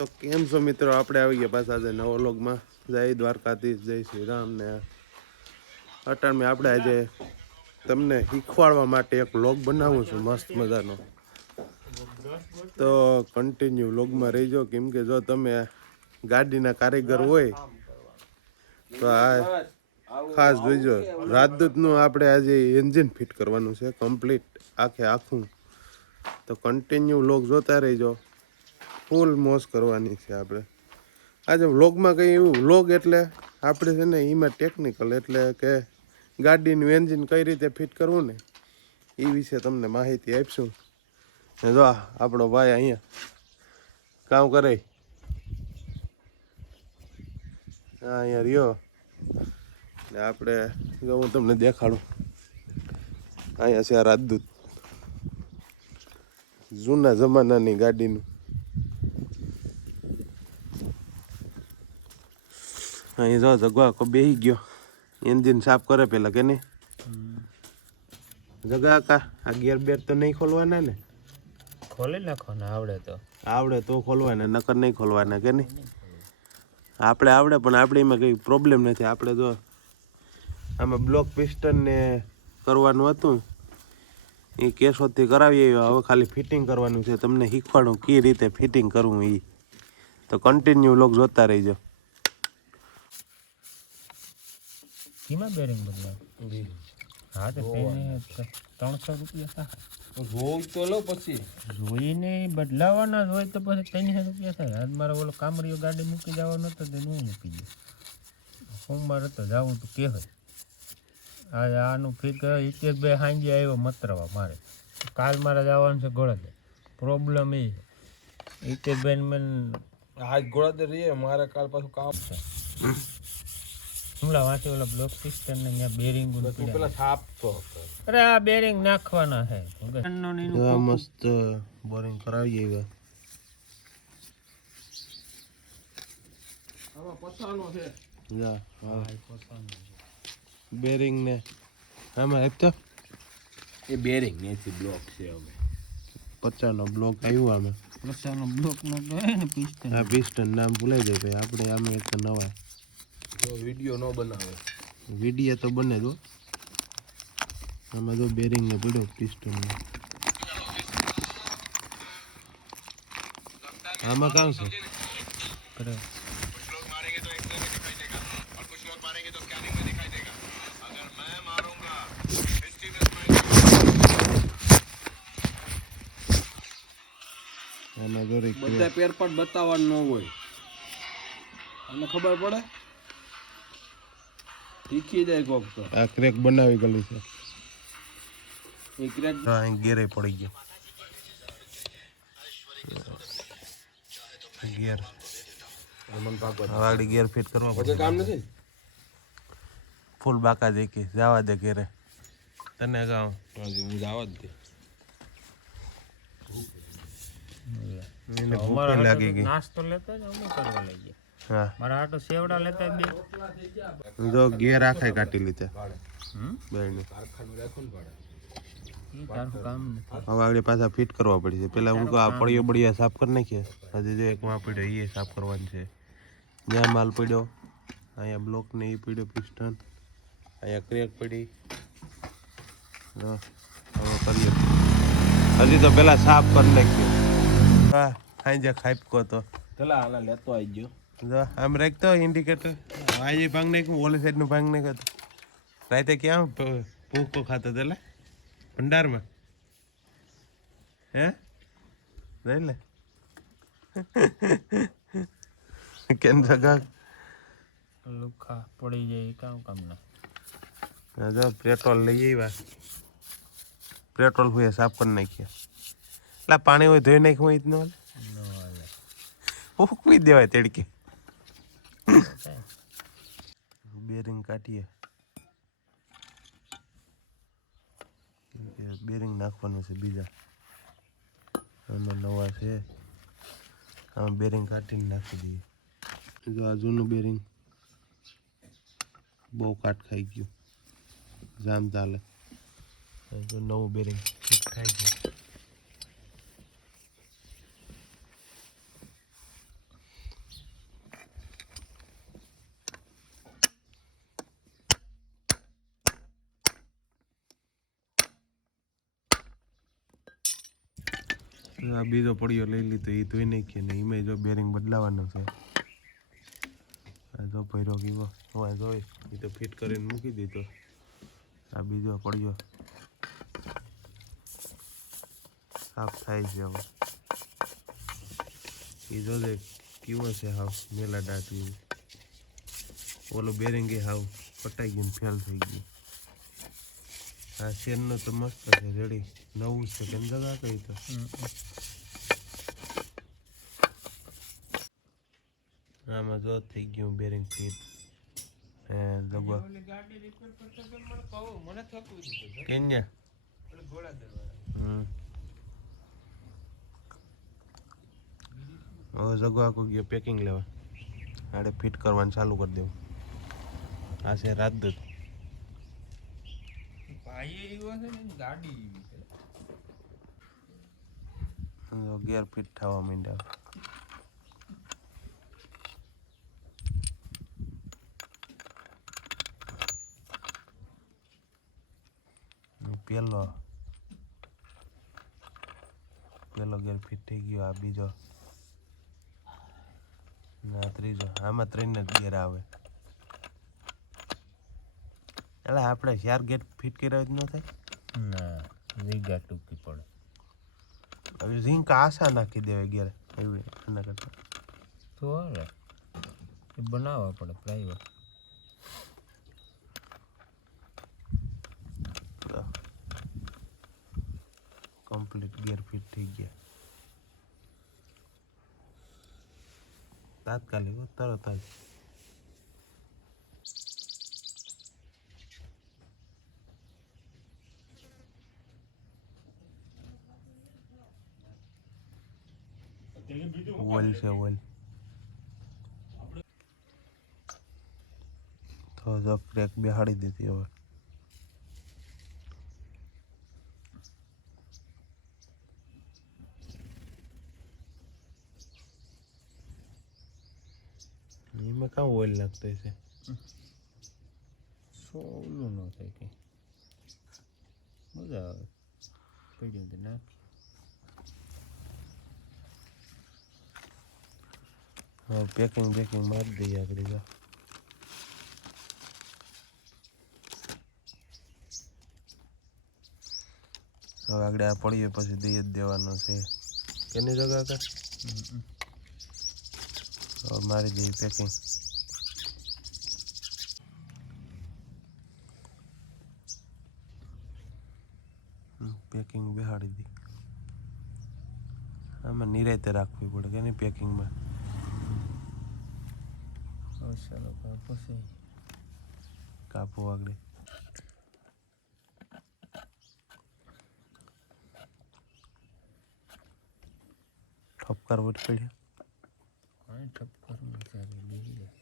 તો કેમ છો મિત્રો? આપણે આવી ગયા પાછા આજે નવો વ્લોગમાં. જય દ્વારકાધીશ, જય શ્રી રામ. ને અટાણમાં આપણે આજે તમને શીખવાડવા માટે એક વ્લોગ બનાવું છું મસ્ત મજાનો. તો કન્ટિન્યુ વ્લોગમાં રહીજો, કેમ કે જો તમે ગાડીના કારીગર હોય તો આ ખાસ જોઈજો. રાજદૂતનું આપણે આજે એન્જિન ફિટ કરવાનું છે કમ્પ્લીટ આખું. તો કન્ટિન્યુ વ્લોગ જોતા રહીજો. ફૂલ મોજ કરવાની છે આપણે આજે વ્લોગમાં. કંઈ એવું વ્લોગ એટલે આપણે છે ને એમાં ટેકનિકલ એટલે કે ગાડીનું એન્જિન કઈ રીતે ફિટ કરવું ને એ વિશે તમને માહિતી આપીશું. ને જો આપણો ભાઈ અહીંયા કામ કરે, હા અહીંયા રહ્યો. ને આપણે જો હું તમને દેખાડું, અહીંયા છે આ રાજદૂત, જૂના જમાનાની ગાડીનું. અહીં જો જગવા બેસી ગયો, એન્જિન સાફ કરે પેલા કે નહીં? જગા કા આ ગિયર બેર તો નહીં ખોલવાના ને? ખોલી નાખો ને આવડે તો ખોલવાના, નકર નહીં ખોલવાના કે નહીં? આપણે આવડે પણ આપણે એમાં કંઈ પ્રોબ્લેમ નથી. આપણે જો આમાં બ્લોક પિસ્ટન ને કરવાનું હતું એ કેશોદથી કરાવીએ. હવે ખાલી ફિટિંગ કરવાનું છે. તમને શીખવાડું કઈ રીતે ફિટિંગ કરવું એ. તો કન્ટિન્યુ લોક જોતા રહીજો. કીમાં બેરિંગ બદલાવ? હા તો તેને 300 રૂપિયા થાય. જોઈ તો લો, પછી જોઈને બદલાવાના હોય તો પછી 300 રૂપિયા થાય. આજ મારો ઓલો કામરીઓ ગાડી મૂકી જવાનો હતો તે હું મૂકી ગયો. સોમવાર હતો જવું તો કે હોય આજે આનું ફિટ હિતેશભાઈ સાંજે આવ્યો મતરવા મારે. કાલ મારે જવાનું છે ગોળાદે. પ્રોબ્લેમ એ હિતેશભાઈ મેં આજ ગોળાદે રહીએ, મારે કાલ પાછું કામ છે. હમણાં વાંચે ઓલા બ્લોક સિસ્ટમ ને ત્યાં બેરિંગ પેલા સાફ તો અરે આ બેરિંગ નાખવાના છે. મસ્ત બોરિંગ કરાવી ગઈ. બેરિંગ ને આમાં આપતો એ બેરિંગ નથી, બ્લોક છે. હવે 50 નો બ્લોક આવ્યો આમાં. 50 નો બ્લોક નો ને પિસ્ટન. આ પિસ્ટન નામ ભૂલાઈ જાય ભાઈ. આપણે આમાં એક નવા જો વિડિયો ન બનાવે, વિડિયો તો બને તો આમાં જો બેરિંગ ને પડ્યો પિસ્ટન. આમાં કામ છે કરે બધા પેરપટ બતાવવાનું ન હોય. અને ખબર પડે શીખી જાય કોક તો. આ ક્રેક બનાવી ગયેલી છે. એ ક્રેક હા ગેરે પડી ગયો ગિયર. આગળ ગિયર ફિટ કરવા પછી કામ નથી. ફૂલ બાકા દે કે જવા દે ઘેરે. તને ગાવ હું જવા જ દે. લાગી ગઈ. નાસ્તો લેતા જ અમે કરવા લઈ ગયા. હા મારા આટો સેવડા લેતા બે. જો ગિયર આખા કાઢી લીધા. બેને કારખાનું રાખો ને ભાડે. ઈ તારું કામ નથી. હવે આગળ પાછા ફિટ કરવા પડશે. પેલા હું આ પડ્યો બળિયા સાફ કરી નાખીએ. હજી જો એક માં પડ્યો એ સાફ કરવાનું છે. જ્યાં માલ પડ્યો અહીંયા બ્લોક ને એ પડ્યો પિસ્ટન. અહીંયા ક્રેક પડી. હવે કરીએ. હજી તો પેલા સાફ કરી નાખ્યો. હા હાઈ ખાઈપકો તો ચલા આલા લેતો આવી ગયો. જો આમ રાખતો ઇન્ડિકેટર. આજે ભાંગ નાખ્યું, ઓલી સાઈડનું ભાંગ નાખ્યો. રાતે ક્યાં ભૂકો ખાતો એટલે ભંડારમાં હે રહી લે કેમ જગા લુખા પડી જાય કામ ના. જો પેટ્રોલ લઈ આવ્યા. પેટ્રોલ હોય સાફ કરી નાખ્યા. એટલે પાણી હોય ધોઈ નાખ્યું હોય જ ન ઉકવી દેવાય તડકે. બેરિંગ કાઢીએ. બેરિંગ નાખવાનું છે બીજા. આમાં નવા છે. આમાં બેરિંગ કાઢીને નાખી દઈએ. જો આ જૂનું બેરિંગ બહુ કાટ ખાઈ ગયું, જામ ચાલે. જો નવું બેરિંગ થાય છે. આ બીજો પડ્યો લઈ લીધો એ ધોઈ નાખીએ ને એમાં જો બેરિંગ બદલાવાનું છે. આ જો ભર્યો કેવો હવે જોઈ એ તો ફિટ કરીને મૂકી દીધો. આ બીજો પડ્યો સાફ થાય છે હવે. એ જોજે કેવો છે હાવ મેલા દાંત જેવું. ઓલો બેરિંગ એ હાવ પટાઈ ગયું ફેલ થઈ ગયું. આ શેરનો તો મસ્ત છે રેડી નવું છે કેમ જગા કઈ તો. આમાં જો થઈ ગયું બેરિંગ ફિટ. જગવા કેન્યા હવે જગો આખો ગયો પેકિંગ લેવા. આડે ફિટ કરવાનું ચાલુ કરી દેવું. આ છે રાજદૂત. ગેર ફિટ થવા માંડ્યા. પેલો ગેર ફિટ થઈ ગયો. આ બીજો ના ત્રીજો. આમાં 3 જ ગેર આવે. એટલે આપણે 4 ગેર ફિટ કર્યા જ ન થાય ના વીગા ટૂંકી પડે. હવે ઝીંક આશા નાખી દેવાય ગેર એવી એના કરતા તો હાલે એ બનાવવા પડે પ્રાઇવેટ. કમ્પ્લીટ ગેર ફિટ થઈ ગયા તાત્કાલિક તરત જ. ઓઇલ છે ઓઇલ તો જો ક્રેક બેહાડી દીધી હવે. એમાં કાં ઓઇલ નાખતો છે ઓલું ન થાય કે મજા આવે પડી તો નાખી. હવે પેકિંગ મારી દઈએ આગળ. હવે આગળ આ પડીએ પછી દઈ જ દેવાનો છે. કેની જગા કર હવે મારી દઈએ પેકિંગ. પેકિંગ બેહાડી દી. આમાં નિરાયતે રાખવી પડે કે નહીં પેકિંગમાં. ચાલો કાપો છે કાપો આગળ. ઠપકાર વટ પડ્યા. હા ઠપ કરું ચાલે બેસી જાય.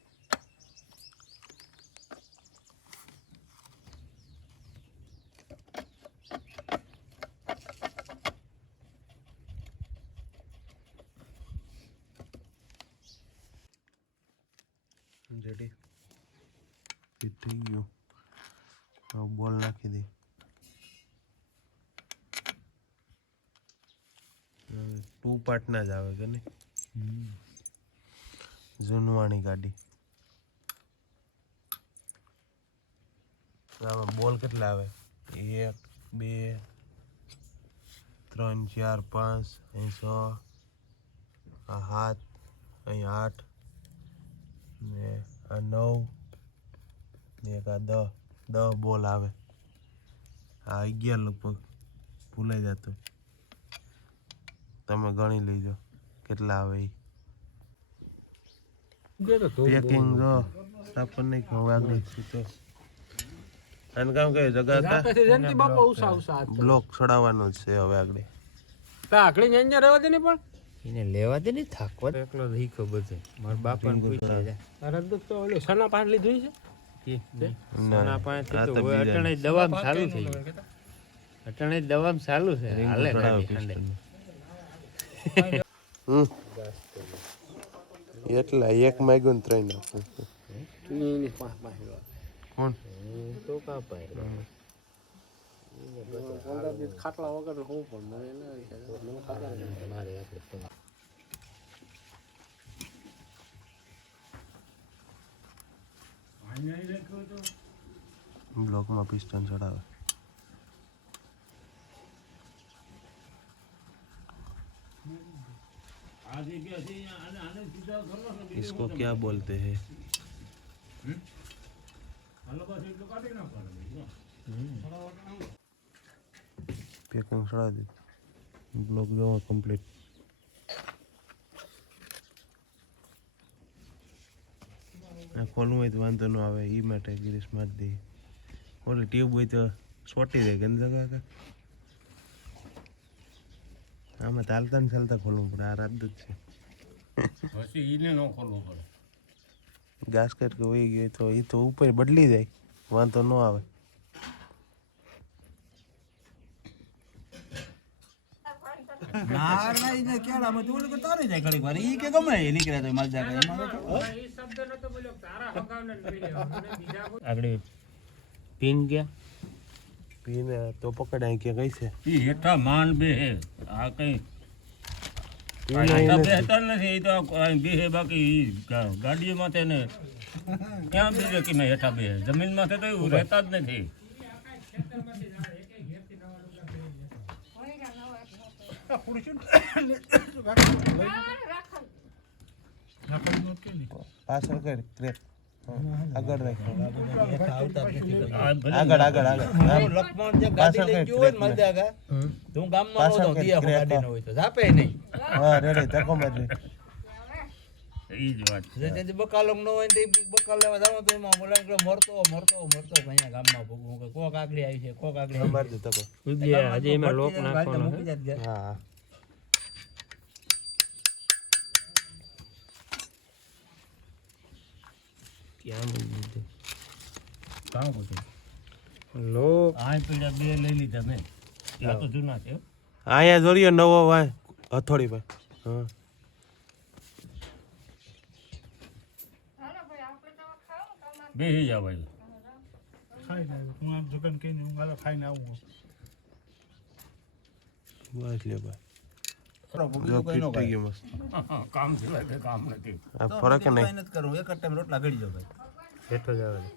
રેડી ફિટ થઈ ગયું. હવે બોલ નાખી દે. ટુ પાર્ટના જ આવે કે નહીં. જૂનવાણી ગાડી. આમાં બોલ કેટલા આવે 1 2 3 4 5 અહીં 6 આ 7 અહીં 8 ને આ 9 ને એક આ 10 બોલ આવે. આ 11 લગભગ ભૂલાઈ જતો. તમે ગણી લેજો કેટલા આવે. પેકિંગ જો સાપર નહીં હવે આગળ સીધો આને કામ કહે જગા બ્લોક ચડાવવાનો જ છે હવે આગળ. એને લેવા દે ને થાકવા એકલો રહી ખબર છે. મારા બાપાને પૂછ્યા જાય સના પાન લીધું છે કે સના પાન તો અટણે દવામાં ચાલુ થઈ ગયું. અટણે દવામાં ચાલુ છે હાલે એટલા એક માગ્યું ને 3 આપું. કોણ તો કાપાય ખાટલા વગર હું પણ મને મારે આપણે બ્લોકમાં પિસ્ટન ચડાવે. इसको क्या बोलते हैं? પેકિંગ ચડાવી દીધું. બ્લોક જો કમ્પ્લીટ. ખોલવું હોય તો વાંધો ન આવે એ માટે ગ્રીસ મારી દઈએ. ઓલી ટ્યુબ હોય તો સોટી જાય ગંદા કાકા. આમાં ચાલતા ને ચાલતા ખોલવું પડે. આ રાત જ છે. પછી એને ન ખોલવું પડે. ગાસ્કેટ કે વહી ગયો તો એ તો ઉપર બદલી જાય વાંધો ન આવે. આગળ પિન ગયા પીને તો પકડાય કે કઈ છે ઈ હેઠા માન બે હે આ કઈ બેહતર નથી એ તો બે હે બાકી ગાડીમાં તેને ક્યાં બીજે કે મેં હેઠા બે જમીનમાં તો એવું રહેતા જ નથી. પાછળ કર ક્રેક આગળ રાખ ભલે આગળ આગળ આગળ લખમણ જે ગાડી લઈ ગયો હોય ને મલદાગા તો હું ગામમાં નહોતો દિયા ગાડી ન હોય તો જાપે નહીં. હા રેડી તકો મારી ઈ જ વાત છે. જે બકાલો ન હોય ને બકાલ લેવા જાવ તો એમાં બોલાય કે મરતો અહીંયા ગામમાં ભોગવું કે કોક આગળી આવી છે કોક આગળી મારી દે તકો હજી એમાં લોક નાખવાનો છે. હા ક્યાં મૂકી દીધું કામ પૂછ્યું લોક આ પીડા બે લઈ લીધા મેં આ તો જૂના છે. અહીંયા જોડ્યો નવો વાય હથોડી પર હા બેસી જાવ ભાઈ. બસ લે ભાઈ બીજું કોઈ ન થઈ ગયું મસ્ત. કામ સિવાય કંઈ કામ નથી. આ ફરક નહીં કઈ નથી કરવું એક જ ટાઈમ રોટલા ઘડી જાવ ભાઈ. બેઠો જવા દે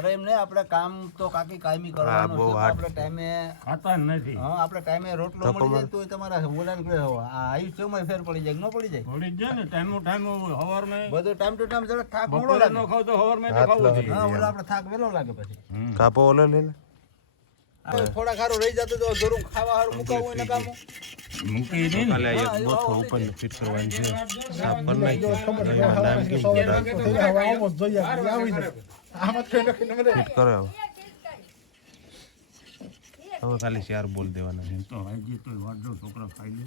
અરે એમ નહીં આપણે કામ તો કાકી કાયમી કરવાનું બહુ છે. hard આપણે ટાઈમે ખાતા જ નથી. હા આપણે ટાઈમે રોટલો મળી જાય તો તમારા બોલાને કહે આ આયુષ્યમાં ફેર પડી જાય કે ન પડી જાય. થોડી જ જાય ને ટાઈમ સવારમાં બધું ટાઈમ ટુ ટાઈમ જરા થાક મોડો બપોરે ન લાગે. ખાવ તો સવારમાં તો હાથ ખાવું લાગે. જોઈએ. હા ઓલા આપણે થાક વેલો લાગે પછી. કાપો ઓલો લે લે થોડા ખારું રહી જતું તો જરૂર ખાવા હારું મુકાવું હોય ને કામો. મૂકી દે ને. કાલે એક બોથો ઉપર ફિટ કરવાની છે સાફ કરી નાખી એમાં નામ કેવું ફિટ કરો હવે ખાલી 4 બોલ દેવાના છે તો હજી તો વાડો છોકરા ખાઈ લે.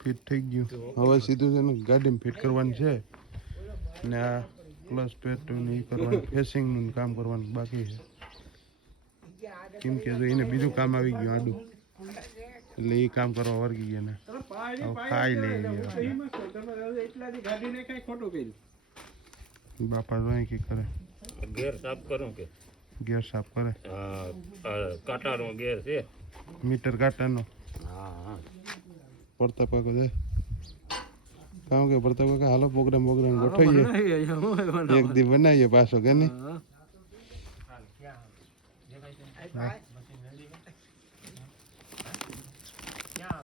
ફિટ થઈ ગયું હવે સીધું છે ને ગાડીમાં ફિટ કરવાનું છે ને આ ક્લચ પેટ ને એ કરવાનું ફેસિંગનું કામ કરવાનું બાકી છે કેમ કે જો એને બીજું કામ આવી ગયું આડું એટલે એ કામ કરવા વર્ગી ગયા ને હવે ખાઈ લે બાપા જોઈ કે કરે ઘેર સાફ કરું કે ગેર સાફ કરે કાંટાનો ઘેર છે. મીટર કાંટાનો હા પડતા પાકો દે કામ કે પડતા પાકો હાલો પ્રોગ્રામ ગોઠવીએ એક દી બનાવીએ પાછો કે નહીં